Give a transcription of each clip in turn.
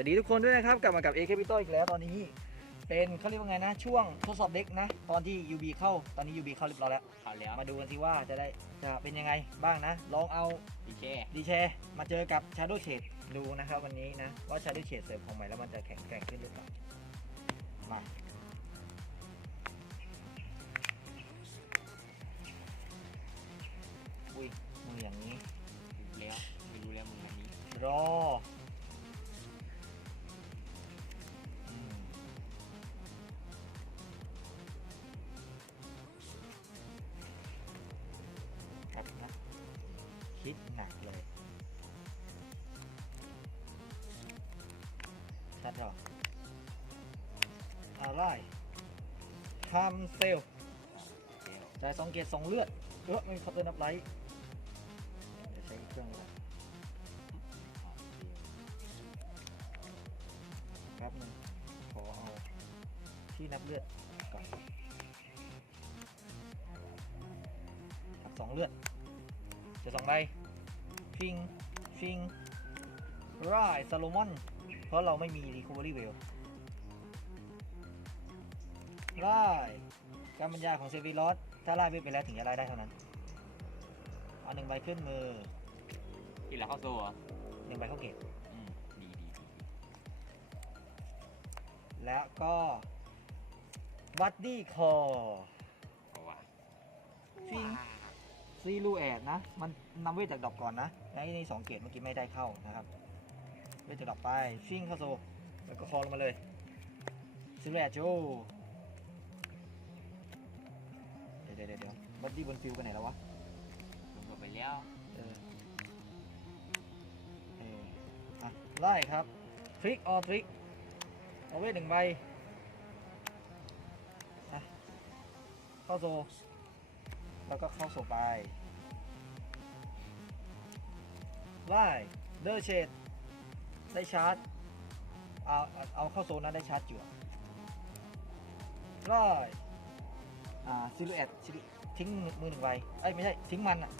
วัสดีทุกคนด้วยนะครับ กลับมากับ A Capital อีกแล้วตอนนี้ เป็นเขาเรียกว่าไงนะ ช่วงทดสอบเด็กนะ ตอนที่ UB เข้าตอนนี้ UB เข้าเรียบร้อยแล้วเขาแล้วมาดูกันสิว่าจะได้จะเป็นยังไงบ้างนะ ลองเอาดีเจดีแชมาเจอกับ Shadow Shade ดูนะครับวันนี้นะ ว่า Shadow Shade เสริมของใหม่แล้วมันจะแข็งแกร่งขึ้นหรือเปล่ามาอุ้ยมืออย่างนี้รู้แล้วไม่รู้แล้วมึงอันนี้รออืิดหนักเลยชัดหรออะไรทำเซลใจสองเกตสองเลือดเออไม่มีคอเตอร์นับไลท์ ราะเราไม่มี Recovery w e l l ไล่การบรรยายของเซฟิลอสถ้าไล่ไปแล้วถึงจะไล่ได้เท่านั้น เอาหนึ่งใบขึ้นมือที่เหลือเข้าโซ่เหรอหนึ่งใบเข้าเก็บ อืมดีดีดีแล้วก็บัดดี้คอเอาว่ะฟิงซีลูแอดนะ มันนำเวทจากดอกก่อนนะไอ้นี่สองเกตเมื่อกี้ไม่ได้เข้านะครับ เวทจากดอกไปฟิงเข้าโซแล้วก็คอลงมาเลยซีลูแอดโจเดี๋ยวเดี๋ยวเดี๋ยวบัดดี้บนฟิลไปไหนแล้ววะผมกดไปแล้วเออเอออะไล่ครับทริกออทริกเอาเวทหนึ่งใบอะเข้าโซแล้วก็เข้าโซไปไล่เดอร์เชด ได้ชาร์จเอาเอาเข้าโซนนะได้ชาร์จจั่วไล่อ่าซิลูแอดทิ้งมือหนึ่งใบเอ้ไม่ใช่ทิ้งมันอะ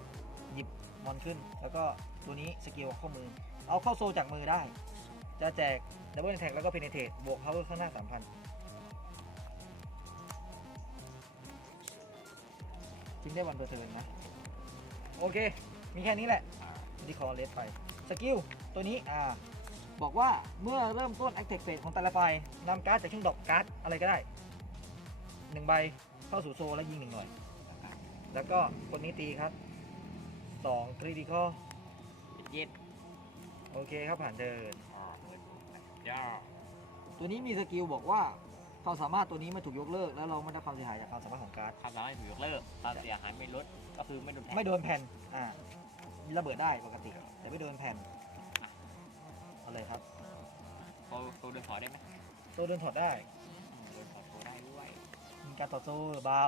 หยิบมอนขึ้น แล้วก็ตัวนี้สกิลเข้ามือ เอาเข้าโซจากมือได้ จะแจกดับเบิลแท็กแล้วก็เพนเทตบวกเขาข้างหน้า3,000ทิ้งได้วันเปอร์เทิร์นนะ โอเค มีแค่นี้แหละอ่าดีคอเลสไป สกิล ตัวนี้ อ่า บอกว่าเมื่อเริ่มต้น Active Phase ของแต่ละฝ่ายนำการ์ดจากช่องดอกการ์ดอะไรก็ได้หนึ่งใบเข้าสู่โซแล้วยิงหนึ่งหน่วยแล้วกันแล้วก็คนนี้ตีครับสองคริติคอเย็ดโอเคครับผ่านเดินอ่าเปิดย่าตัวนี้มีสกิลบอกว่าความสามารถตัวนี้ไม่ถูกยกเลิก แล้วเราไม่ได้ความเสียหายจากความสามารถของการ์ดความสามารถถูกยกเลิกความเสียหายไม่ลดก็คือไม่โดนแพ้ไม่โดนแผ่นอ่าระเบิดได้ปกติ แต่ไม่โดนแผ่นเอาเลยครับเขาเขาเดินถอยได้ไหมตัวเดินถอดได้อืมเดินถอยโซ่ได้ด้วย มีการต่อสู้เบา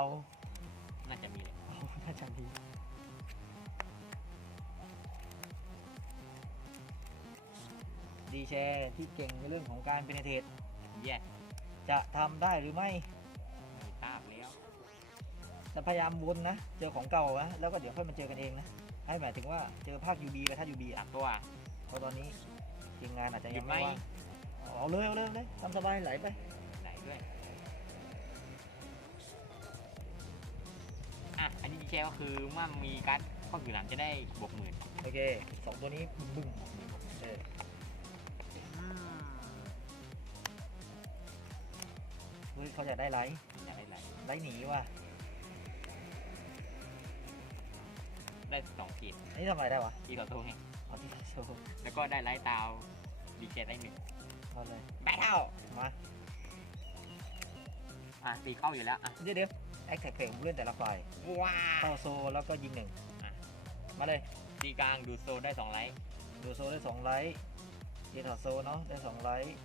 น่าจะมีเลยเอาน่าจะดีดีแชร์ที่เก่งในเรื่องของการเป็นเทศแย่จะทำได้หรือไม่ไม่ทราบแล้วแต่พยายามวนนะ เจอของเก่านะแล้วก็เดี๋ยวค่อยมาเจอกันเองนะให้หมายถึงว่าเจอภาค UB กับท่า UB สาอะมตัว เพราะตอนนี้ ทีมงานอาจจะหยิยังบไหมไม่ว่างเอาเลยเอาเลยเอาเลยทำสบายไหลไป ไหนด้วย อะ อันนี้ดีแค่ก็คือเมื่อมีการ์ดเข้าอยู่หลังจะได้บวกหมื่นโอเคสองตัวนี้บึ้มบึ้มเออเฮ้ยเขาอยากได้ไลท์อยากได้ไรไลท์หนีว่ะได้สองขีดอันนี้ทำอะไรได้วะที่ต่อสู้ไง เอาที่โชว์แล้วก็ได้ไลท์ตาวดีเจได้หนึ่งเอาเลยแบทเทิลมาอะตีเข้าอยู่แล้วอะเดี๋ยวเดี๋ยวแอคแท็กเพลผมเล่นแต่ละฝ่ายว้าเข้าโซแล้วก็ยิงหนึ่งอะมาเลยตีกลางดูดโซได้สองไลท์ดูโซได้สองไลท์เยถอดโซเนาะได้สองไลท์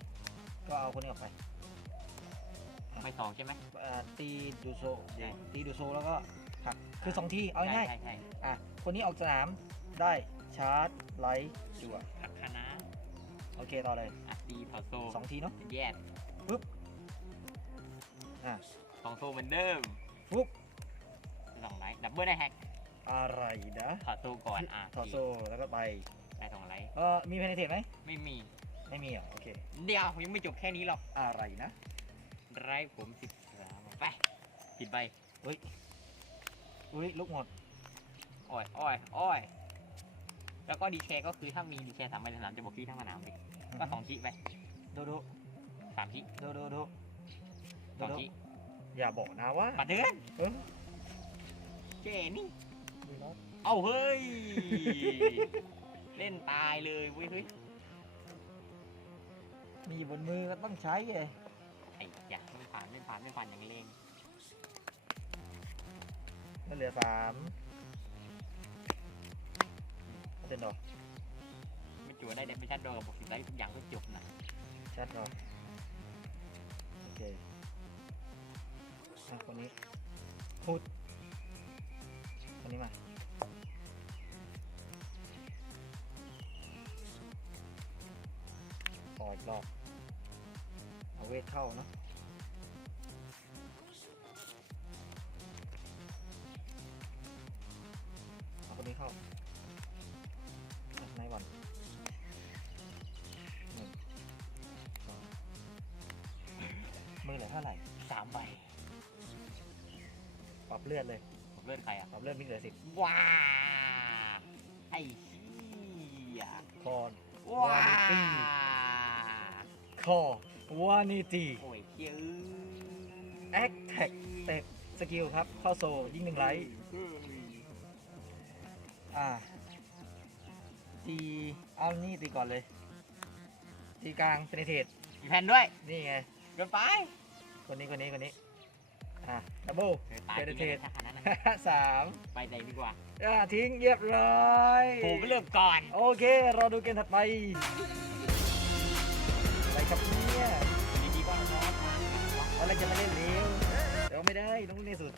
ก็เอาคนนี้ออกไปไม่สองใช่ไหมอ่าตีดูโซใช่ตีดูโซแล้วก็หักคือสองทีเอาง่ายใช่ใช่ๆอะคนนี้ออกสนามได้ ชาร์จไลท์จั่วหักคณะโอเคต่อเลยอะตีถอดโซสองทีเนาะแยกอะสองโซเหมือนเดิมปุ๊บสองไลท์ดับเบิลได้แฮกอะไรนะถอดโซก่อนอะถอดโซแล้วก็ไปได้สองไลท์เออมีเพนเทตไหมไม่มีไม่ไม่มีเหรอโอเคเดี๋ยวยังไม่จบแค่นี้หรอกอะไรนะไรผมสิบสามไปผิดใบอุ้ยอุ้ยลูกหมดอ้อยอ้อยอ้อย แล้วก็ดีแคร์ก็คือถ้ามีดีแคร์สามใบในสนามจะบอกที่ทั้งสนามเลยก็สองชี้ไปดูดูสามชี้ดูดูดูสองชี้อย่าบอกนะว่าปัดเดือนเออเจนี่ดูแล้วเอาเฮ้ย เล่นตายเลยเว้ยเฮ้ยมีอยู่บนมือก็ต้องใช้ไงไอ้ยาไม่ผ่านไม่ผ่านไม่ผ่านอย่างเลงแล้วเหลือสาม เอาเต็นดอกไม่จั่วได้ได้ไม่ชัดดอกบอกสิได้ทุกอย่างก็จบนะชัดดอกโอเคอะคนนี้พูดคนนี้มาต่ออีกรอบเอาเวทเข้าเนาะามใบปรับเลือดเลยผมเลื่อนใครอะปรับเลือดวิ่งเหลือสิบว้าไอ้เหี้ยคอนว้าคอวานิตีโอ้ยเจ้ยแอคแท็กเตะสกิลครับเข้าโซยิงหนึ่งไลท์อ่าตีเอานี่ตีก่อนเลย ตีกลางเ e นเทตมีแผ่นด้วย นี่ไง เกินไป คนนี้คนนี้คนนี้อ่าดับเบิลเออตายจริงเทเลศยถ้าขนาดนั้นสามไปไหนดีกว่าอ่าทิ้งเรียบร้อยผมเริ่มก่อน โอเค เราดูเกมถัดไปอะไรครับเนี่ยดีๆก็น้อยตอนแรกจะไม่เล่นเร็วแต่ว่าไม่ได้ต้องเล่นในสุด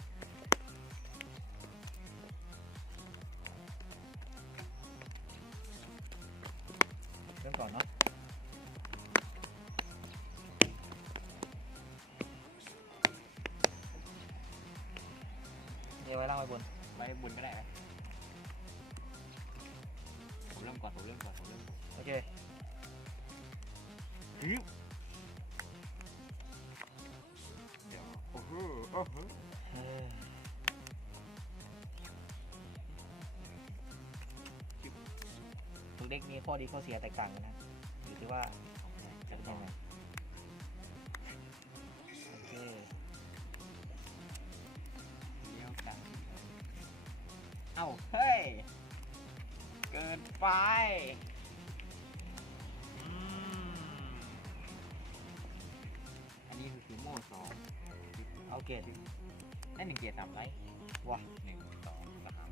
เด็กมีข้อดีข้อเสียแตกต่างกันนะอยู่ที่ว่าจะเป็นยังไงโอเคเลี้ยวกลางเอ้า เฮ้ย เกินไปอืมอันนี้คือคือโม่สองเอาเกรดได้หนึ่งเกียร์สามไลท์ว่ะหนึ่งสองสาม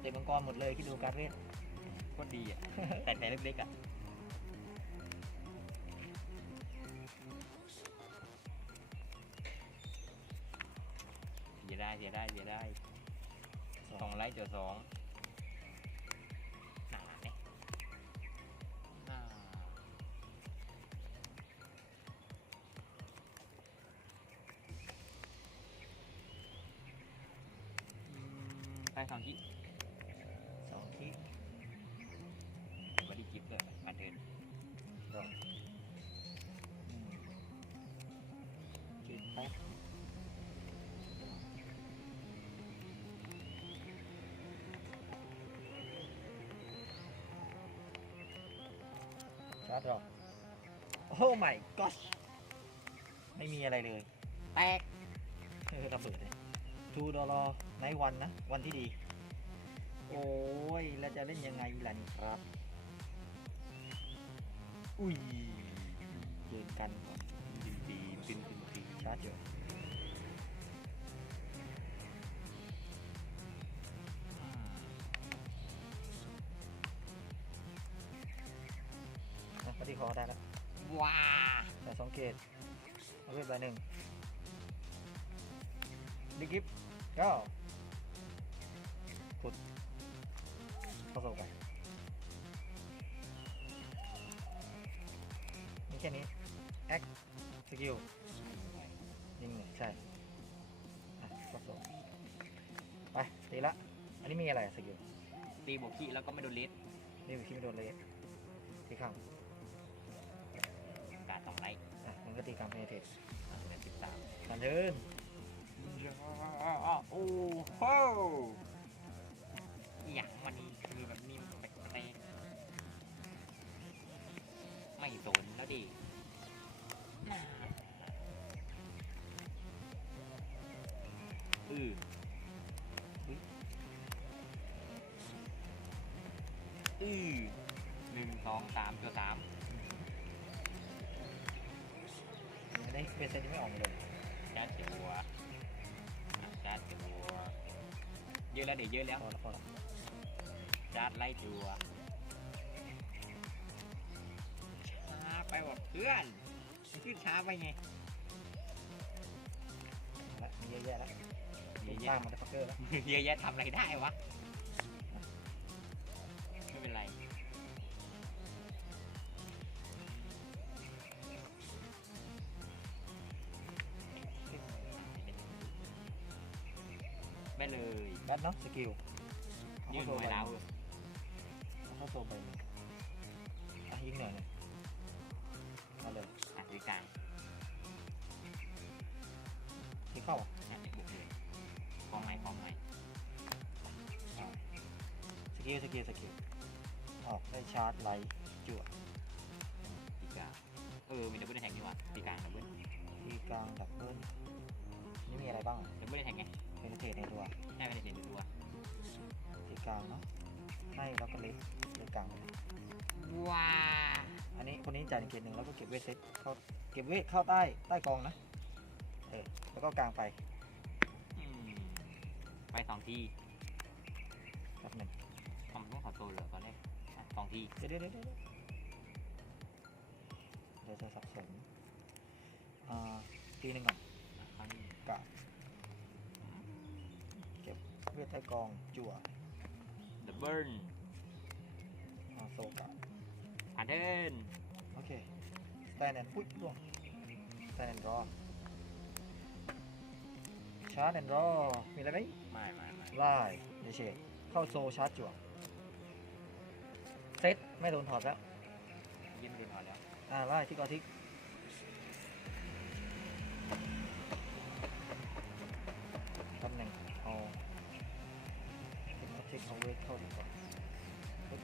เตะมังกรหมดเลยคิดดูการเวทโคตรดีอะ แต่แต่เล็กๆอะเสียได้เสียได้เสียได้สองไลท์เจอสองหนาเนี่ยอ่าอืมไปสองที่ ชาร์จดอโอ้ my gosh ไม่มีอะไรเลย แตกเออระเบิดเลยทูดอลในวันนะ วันที่ดี โอ้ย แล้วจะเล่นยังไงล่ะนี่ครับ อุ้ยยืนกันก่อนดินดีดินาร์จอยู่อะพอดีคอได้แล้ว ว้าแต่สองเกตเอาเวทใบหนึ่งดิกิฟก็ขุดเข้าโซ่ไปมีแค่นี้ แอคสกิล ตีละ อันนี้มีอะไรสกิลตีบวกขี้แล้วก็ไม่โดนเลสนี่บกี้ไม่โดนเลยตีข้างการสองไลท์อะมันก็ตีกลางเพนเทสอะเป็นสิดตามมันเดินโอ้โหอย่างมันนี่คือแบบนิ่มแปลกๆไม่สนแล้วดิ อือหนึ่งสองสามตัวสามอันนี้เบสเซตยังไม่ออกมาเลยชาร์จเจ็บหัวอะชาร์จเจ็บหัวเยอะแล้วเดี๋ยวเยอะแล้วพอแล้วพอแล้วชาร์จไล่ตัวช้าไปหมดเพื่อนมันขึ้นช้าไปไงและมีเยอะแยะแล้วเยลูอะกแยะตามมันจะฟักเกอร์แล้วเยอะแยะทำอะไรได้วะ กิลยื่นหน่วยแล้วเข้าโซนไปเลยอะยิงเหนื่อยเลยเอาเลยอะดีกลางที่เข้าอะอะบุกเลยกองไม้กองไม้สกิลสกิลสกิลออกได้ชาร์จไลท์จั่วดีกลางเออมีดับเบิลแท็กนี่หว่าดีกลางดับเบิลที่กลางดับเบิลนี่มีอะไรบ้างดับเบิลแท็กไงเป็นเทรดในตัวให้ไม่ได้เสียตัวที่ กลางเนาะให้แล้วก็เล็กเล็กกลางไปเลยว้าอันนี้คนนี้จ่ายหนึ่งเกตหนึ่งแล้วก็เก็บเวทเซตเข้าเก็บเวทเข้าใต้ใต้กองนะเออแล้วก็กลางไปอืมไปสองทีแบบหนึ่งทำต้องขอตัวเหลือตอนแรกอะสองทีเดี๋ยวเดี๋ยวเดี๋ยวเดี๋ยวเดี๋ยวจะสับสนอ่าทีหนึ่งก่อนอะครั้งนี้กะเก็บเวทใต้กองจั่ว ดับเบิลอ่าโซกะผ่านเดินโอเคสแตนแอนอุ้ยล่วงสแตนแอนรอชาร์จแอนรอมีอะไรไหมไม่ไม่ไม่ไล่เดยวเชดเข้าโซชาร์จจั่วเซตไม่โดนถอดแล้วเย็นเดินออกแล้ว อ่าไล่ที่กอทิก เอาเวทเข้าดีกว่าปึ๊บ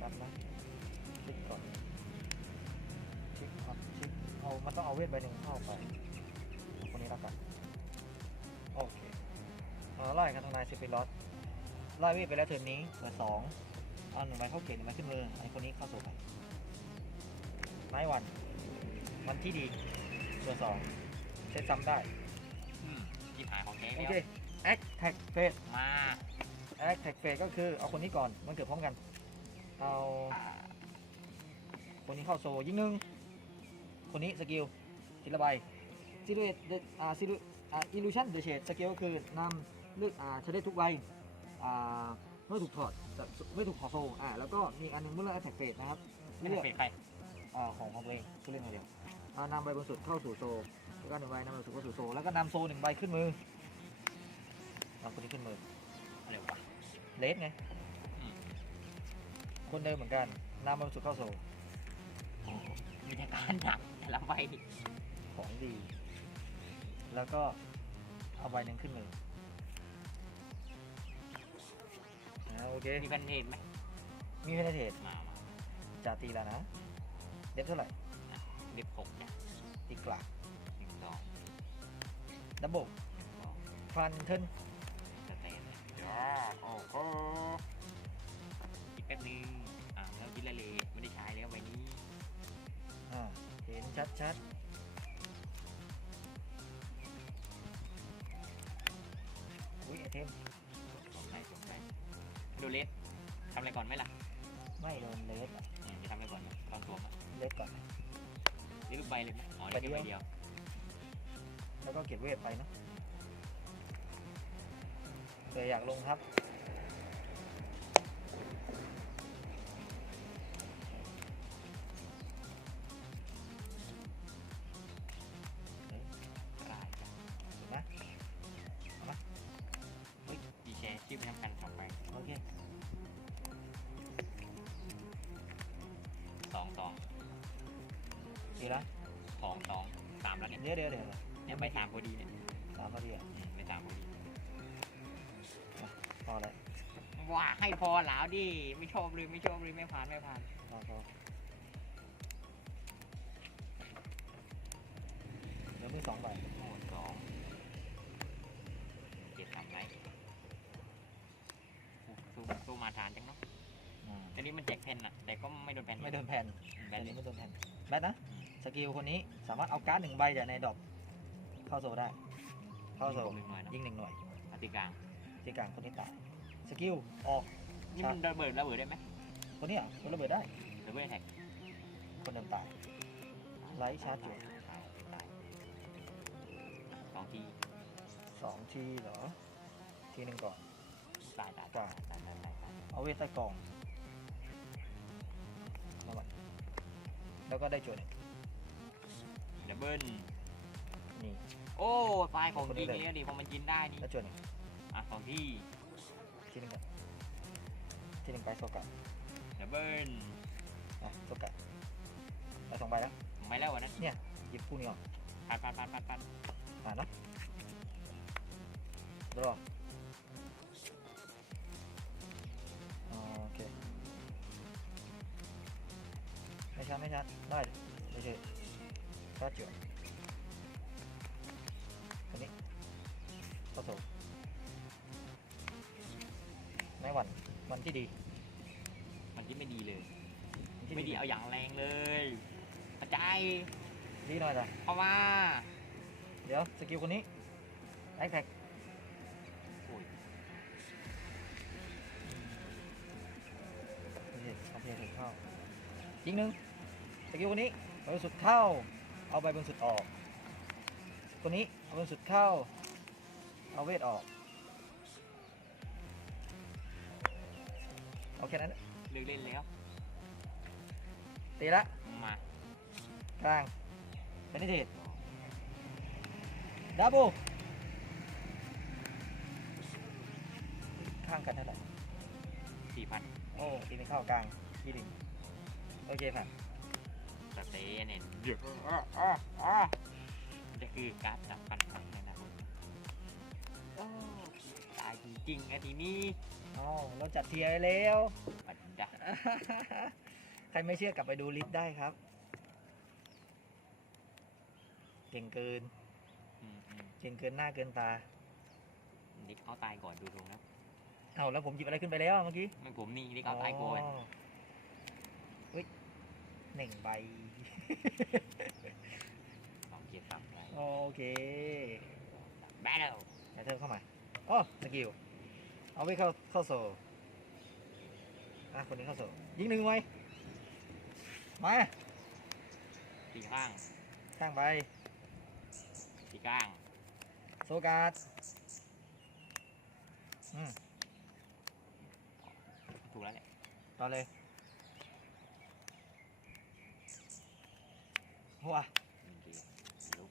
จับนะคลิกก่อนคลิกก่อนคลิกเอามันต้องเอาเวทใบหนึ่งเข้าไปคนนี้แล้วกันโอเคเอาไล่กันทางนายซิปิลอสไล่เวทไปแล้วเทิร์นนี้เปิดสองเอาหนึ่งใบเข้าเกตหนึ่งใบขึ้นมือไอ้คนนี้เข้าโซ่ไปไม้วัน วันที่ดีส่วนสอง เซตซ้ำได้อืมที่หายของแท้โอแล้วเคแอคแท็กเฟสมาแอคแท็กเฟสก็คือเอาคนนี้ก่อนมันเกิดพร้อมกัน เอาคนนี้เข้าโซยิงหนึ่งคนนี้สกิลทีละใบซิลูเอตอ่าซิลูอ่าอิลูชันเดเชดสกิลก็คือนำเลือกอ่าใช้ได้ทุกใบอ่าเมื่อถูกถอดจะไม่ถูกถอดโซอ่าแล้วก็มีอีกอันหนึงเมื่อเลือกแอคแท็กเฟสนะครับไม่เลือกเป็นใครอ่าของของตัวเองผู้เล่นคนเดียวอ่า นำใบบนสุดเข้าสู่โซแล้วก็หนึ่งใบนำใบบนสุดเข้าสู่โซแล้วก็นำโซหนึ่งใบขึ้นมือนำคนนี้ขึ้นมืออะไรวะเลสไงอืมคนเดิมเหมือนกันนำใบบนสุดเข้าโซมีแต่การหนักแต่ละใบของดี แล้วก็เอาใบหนึ่งขึ้นมืออ่าโอเคมีแฟนเพจไหมมีเพนเทตมามา จาตีแล้วนะ เด็บเท่าไหร่ เด็บหกจ้ะตีกลาหนึ่งสองดับเบิลสองฟันเทินสเตนจ้าโอ้โหอีกแป๊บนึงอ่าแล้วกินละเลไม่ได้ใช้แล้วใบนี้อ่าเห็นชัดชัดอุ้ยไอเทมสงสัยสงสัยดูเลสทำอะไรก่อนไหมล่ะ ไม่โดนเลสอะอืมจะทำอะไรก่อนไหมตอนตัวมั้ยเลสก่อน หรือใบเลยไหมอ๋อนี่แค่ใบเดียว แล้วก็เก็บเวทไปเนอะเผื่ออยากลงครับ ดี๋ยวเดี๋ยวเดี๋ยวเนี่ยไปสามพอดีเนี่ยสามพอดีอะอืมไปสามพอดีพอแล้วว้าให้พอแล้วดิไม่ชอบเลยไม่ชอบเลยไม่ผ่านไม่ผ่านพอพอเดี๋ยวมือสองใบโอ้สองเจ็ดสามไรโอ้สู้สู้มาทานจังเนาะอ่าอันนี้มันแจกแผ่นนะแต่ก็ไม่โดนแผ่นไม่โดนแผ่นแบอันนเลนี้ยไม่โดนแผ่นแบทนะอืม สกิลคนนี้สามารถเอาการ์ดหนึ่งใบจากในดรอปเข้าโซได้ เข้าโซยิงผมหนึ่งหน่อยเนอะยิงหนึ่งหน่วยอติกลางที่กลางคนนี้ตายสกิลออก นี่มันระเบิดระเบิดได้ไหมคนนี้อะคนระเบิดได้ ระเบิดแท็กคนเดิมตาย ไลท์ชาร์จอยู่ตายตายตายสองทีสองทีเหรอ ทีหนึ่งก่อน ตายตายตายตายตายตายตายเอาเวทใต้กล่องมาก่อนแล้วก็ได้โจทย์หนึ่งดับ เบิลนี่โอ้ไฟของคนนี้จริงเลยเนี่ยดิพอมันกินได้นี่แล้วโจทย์หนึ่งอะสองที่ทีหนึ่งก่อนทีหนึ่งไปโซกะดับเบิลอะโซกะได้สองใบแล้วไม่แล้ววันนั้นหยิบคู่นี้ออกปัดปัดปัดปัดปัดอ่านเนาะรออ๋อโอเคไม่ชัดไม่ชัดได้ไม่ใช่ ชัดอยู่คนนี้เข้าโถไม่หวันวันที่ดี มันที่ไม่ดีเลยวันที่ไม่ดีเอาอย่างแรงเลยกระจายดีหน่อยจ้ะเพราะว่า เดี๋ยวสกิลคนนี้แอคแท็กโอ้ยไม่ใช่คอมเพลตเข้ายิงหนึ่งสกิลคนนี้ใบบนสุดเข้า เอาใบบนสุดออก ตัวนี้เอาบนสุดเข้า เอาเวทออก เอาแค่นั้นเลิกเล่นแล้วตีละ มากลางเป็นนิเทศดับเบิลข้างกันเท่าไหร่สี่พันโอ้ตีไม่เข้ากลางยี่ลิงโอเคผ่านส เตย์เนี่ยเดี๋ยวอ้ออ้ออ้อจะคือการ์ดจับพันพันในอนาคตโอ้ตายจริงๆไอ้ทีนี้อ๋อเราจัดเทียร์ไว้แล้วปัดดะใครไม่เชื่อกลับไปดูลิสต์ได้ครับ เก่งเกิน อืมอืมเก่งเกินหน้าเกินตา นิกเขาตายก่อนดูตรงแล้วเอาแล้วผมหยิบอะไรขึ้นไปแล้วเมื่อกี้ไม่ผมนี่นิกเขาตายก่อน เฮ้ยหนึ่งใบ สองเจ็ดสามไรโอเคแบทเทิลเดี๋ยวเธอเข้ามาอ๋อสกิลเอาไว้เข้าเข้าโซลอะคนนี้เข้าโซลยิงหนึ่งไว้มาตีข้างข้างไปตีข้าง โซการ์ดอืมถูกแล้วแหละต่อเลย วหนึ่งทีลุก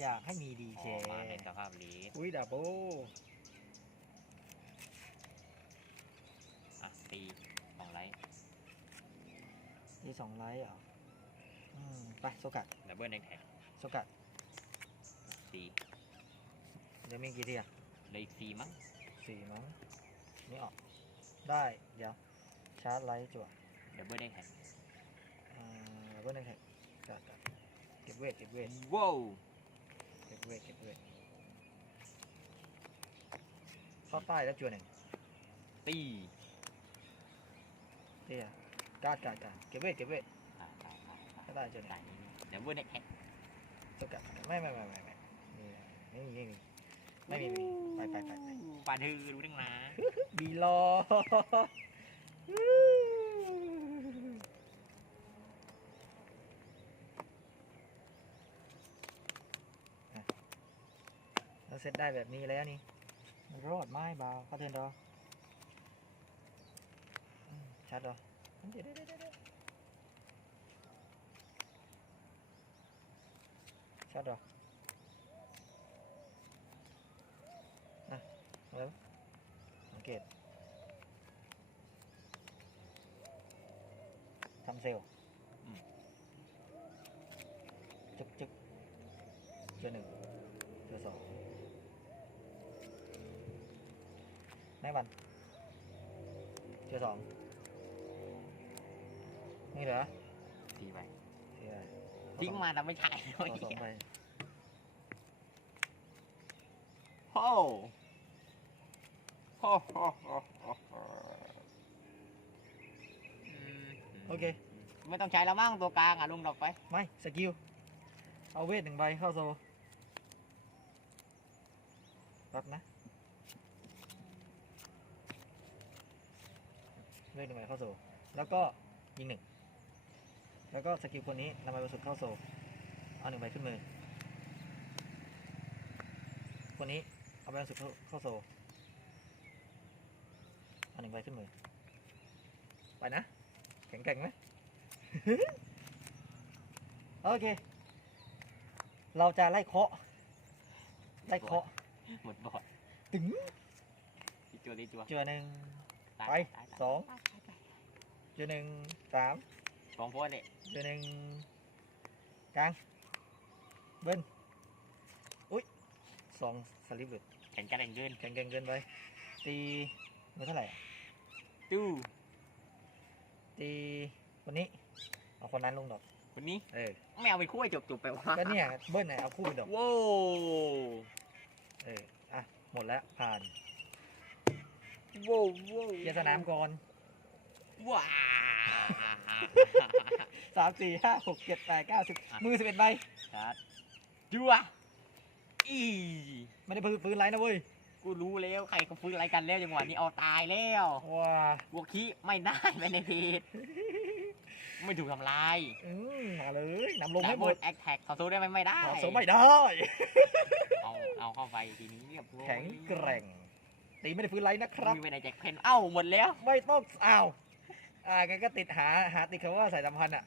อยากให้มีดีอเคอกมาในสภาพนี้อุ้ยดับโบอะตีสองไลท์ที่สองไลท์เหรออืมไปโซกัดดับเบิลแดงแท็กโซกัดสี่เดี๋ยวมีกี่ทีอะเลยอีกสี่มั้งสี่มั้งนี่ออกได้เดี๋ยวชาร์จไลท์จั่วดับเบิลแดงแท็กอ่าเบิ้ลหนึ่งแท็ก จัดจัดเก็บเวทเก็บเวทว้าวเก็บเวทเก็บเวทเข้าใต้แล้วจั่วหนึ่งตีเตี้ยการ์ดการ์ดการ์ดเก็บเวทเก็บเวทตายตายตายตายก็ได้จั่วหนึ่งตายนี่ดับเบิลแดงแท็กโซกัดไม่ไม่ไม่ไม่ไม่ไม่มีไม่มีไม่มีไม่มีไปไปไปไป ปาดือรู้ตั้งนานบีรอ สร็จได้แบบนี้แล้วนี่ มันรอดไม้บาเขาเดินดอชัดดอเดี๋ยวเดี๋ยวเดี๋ยวชัดดอนะแล้วสังเกตทำเซลล์จึ๊กจึ๊กเจอหนึ่ง ให้วันเจอสองนี่เหรอทีไปเสียทิ้งมาแต่ไม่ใช่ขอสองใบโอ้โหโอ้โหโอ้โหอืมโอเค ไม่ต้องใช้แล้วมั้งตัวกลางอะลุงดอกไป ไม่ สกิล เอาเวทหนึ่งใบเข้าโซรับนะ เวทหนึ่งใบเข้าโซแล้วก็ยิงหนึ่งแล้วก็สกิลคนนี้นำใบบริสุทธิ์เข้าโซเอาหนึ่งใบขึ้นมือ คนนี้เอาใบบริสุทธิ์เข้าเข้าโซเอาหนึ่งใบขึ้นมือ ไปนะ แข็งแกร่งไหมโอเค เราจะไล่เคาะ ไล่เคาะหมดบอดตึงตีจัวตีจัว เจอหนึ่งตาย ไปตายตายสองตายตายตายเจอหนึ่งสามสองพวกเนี่ยเจอหนึ่งกลางเบิ้ลอุ้ยสองสลิปหลุดแข็งกระเด้งเกินแข็งแกร่งเกินไปตีมือเท่าไหร่อะตู้ตีคนนี้เอาคนนั้นลงดอกคนนี้เออไม่เอาไปคู่ให้จบจบๆไปวะก็เนี่ยเบิ้ลเนี่ยเอาคู่ไปดอกว้าวเอออะหมดแล้วผ่าน ว้าวว้าวเคลียร์สนามก่อน ว้าสามสี่ห้าหกเจ็ดแปดเก้าสิบมือสิบเอ็ดใบชัดจัวอีไม่ได้ฟื้นฟื้นไรนะเว้ย กูรู้แล้วใครเขาฟื้นอะไรกันแล้วจังหวะนี้เอาตายแล้วว้าวัวคีไม่ได้ไปในเพจไม่ถูกทำลายอืมมาเลยนำลงให้หมดแอคแท็กเขาสู้ได้ไหมไม่ได้ขอสมไม่ได้ เอาเอาเข้าไปทีนี้เรียบร้อยแข็งแกร่ง ตีไม่ได้ฟื้นไรนะครับ มีไปในแจ็คเพนเอ้าหมดแล้ว ไม่ต้องอ้าวอ่ากันก็ติดหาหาติดคำว่าสายสัมพันธ์อะ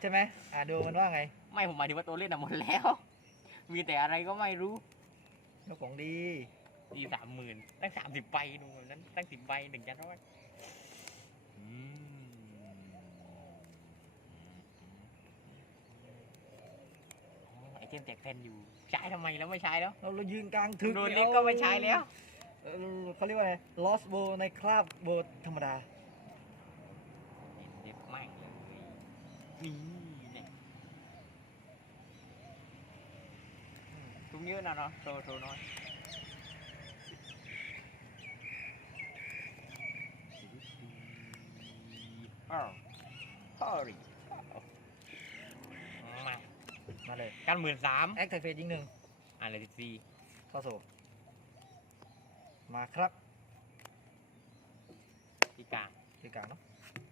ใช่ไหมอ่าดูมันว่าไงไม่ผมหมายถึงว่าตัวเล่นอะหมดแล้ว มีแต่อะไรก็ไม่รู้เจ้าของดีดีสามหมื่นตั้งสามสิบใบดูนั้นตั้งสิบใบหนึ่งจะรอดอืมอ๋อไอเทมแจกเพนอยู่ ใช้ทำไมแล้วไม่ใช้แล้ว เราเรายืนกลางถึกโดนเล็กก็ไม่ใช้แล้ว เออเขาเรียกว่าอะไร lost bow ในคราบโบธรรมดาเด็บแม่งเลยนี่เนี่ยตุ้มเยอะนะเนาะโซโซน้อยอ้าวฮอรี่มามาเลยกันหมื่นสามแอคไทเฟสยิงหนึ่งอ่านเลยสิบสี่เข้าโซ มาครับที่กลางที่กลางเนาะ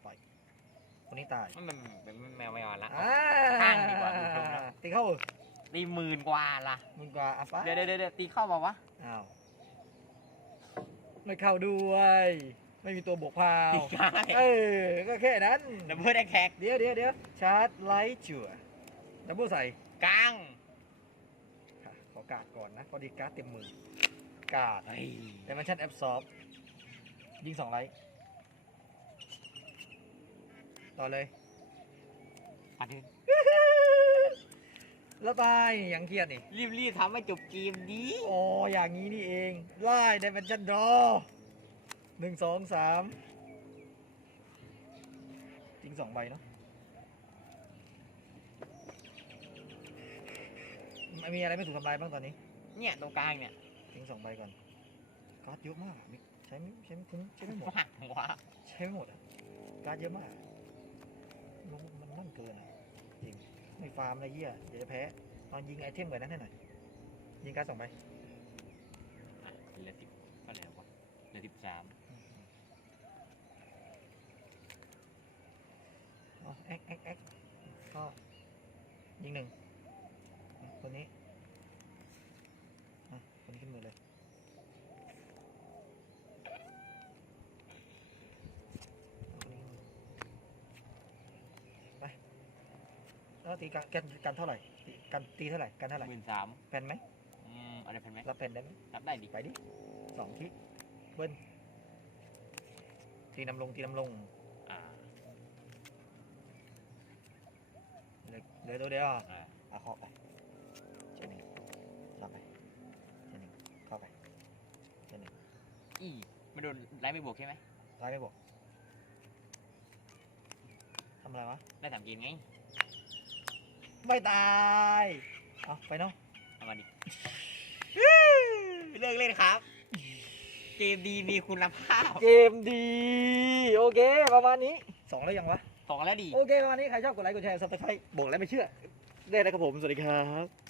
ปล่อยคนนี้ตายมันมันมันแมวไม่อ่อนละอ่าข้างดีกว่าดูตรงนะตีเข้าตีหมื่นกว่าล่ะมึงกว่าอะไปเดี๋ยวเดี๋ยวเดี๋ยวตีเข้ามาวะอ้าวไม่เข้าด้วย ไม่มีตัวบวกพาวตีกลางเออก็แค่นั้นดับเบิลแอคแท็กเดี๋ยวเดี๋ยวเดี๋ยวชาร์จไลท์จั่วดับเบิลใส่กลางค่ะขอกาดก่อนนะพอดีการ์ดเต็มมือ กาดเฮ้ยแต่มันชันแอบซอฟยิงสองไลท์ต่อเลยปัดเถอะแล้วตายอย่างเครียดนี่ รีบรีบทำให้จบเกมดีอ๋ออย่างนี้นี่เองไล่ไดเมนชันดรอหนึ่งสองสามจริงสองใบเนาะไม่มีอะไรไม่ถูกทำลายบ้างตอนนี้ เนี่ยตรงกลางเนี่ย ทิ้งสองใบก่อนการ์ดเยอะมากมิกใช้ไม่ใช้ไม่ทิ้งใช้ไม่หมด มากหัวใช้ไม่หมดอะ การ์ดเยอะมากลงมันนั่นเกินอะจริง ไม่ฟาร์มอะไรเหี้ยเดี๋ยวจะแพ้ตอนยิงไอเทมก่อนนั้นให้หน่อย ยิงการ์ดสองใบอะเหลือสิบเท่าไหร่วะเหลือสิบสามอ๋อแอ็กแอ็กแอ็กก็ยิงหนึ่งอะคนนี้อะคนนี้ขึ้นมือเลยเอาคนนี้ขึ้นมือไปแล้ว ตีกันกันกันเท่าไหร่ตีกันตีเท่าไหร่กันเท่าไหร่หมื่นสามแผ่นไหมอืมอะไรเป็นไหมรับแผ่นได้ไหมรับได้ดิไปดิสองทีเบิ้ลตีนำลงตีนำลงอ่าเหลือเหลือตัวเดียวอะอ่าเอาเข้าไปเจาหนึ่งเข้าไปเจาหนึ่งเข้าไปเจาหนึ่งอีมันไม่โดนไล่ไม่บวกใช่ไหมร้ายไม่บอกทำอะไรวะ ได้สามเกมไง ไม่ตายเอาไปเนาะเอามาดิเลิกเล่นครับ เกมดีมีคุณภาพเกมดี โอเค ประมาณนี้สองแล้วยังวะ สองแล้วดี โอเค ประมาณนี้ ใครชอบกดไลค์กดแชร์ซับสไครต์บอกแล้วไม่เชื่อ ได้แล้วครับผม สวัสดีครับ